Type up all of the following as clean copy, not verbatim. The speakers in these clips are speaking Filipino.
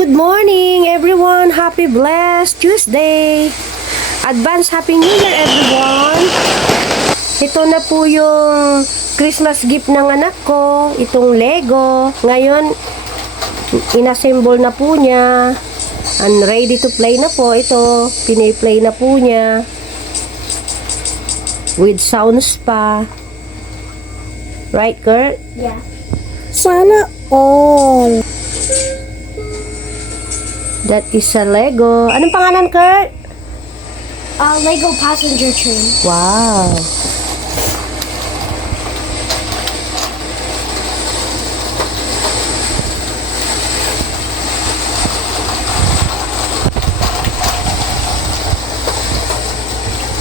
Good morning everyone! Happy blessed Tuesday! Advance Happy New Year everyone! Ito na po yung Christmas gift ng anak ko, itong Lego. Ngayon, inassemble na po niya. And ready to play na po. Ito, piniplay na po niya. With sounds pa. Right, Kurt? Yeah. Sana all. That is a Lego. Anong pangalan, Kurt? Lego passenger train. Wow.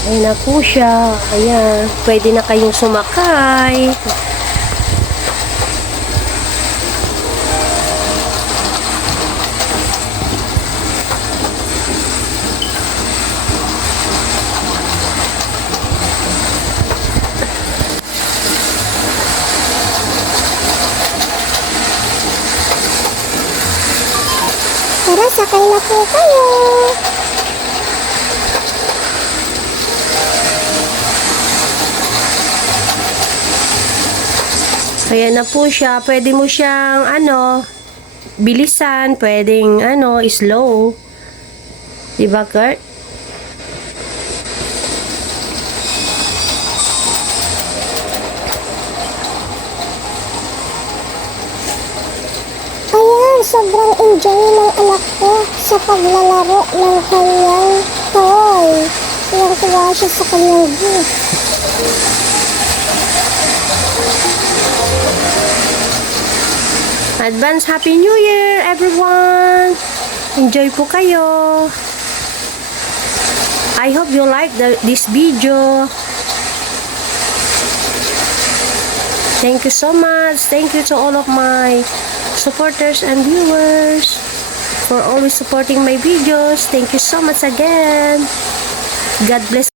Ayan na po siya. Ayan. Pwede na kayong sumakay. Tara, sakay na po kayo. Ayan na po siya. Pwede mo siyang, bilisan. Pwedeng, slow. Diba, Kurt? Ayan, sobrang enjoy ng anak ko sa paglalaro ng kanyang toy. Tuwang-tuwa siya sa kanyang gift. Advance Happy New Year, everyone! Enjoy po kayo. I hope you like this video. Thank you so much. Thank you to all of my supporters and viewers for always supporting my videos. Thank you so much again. God bless.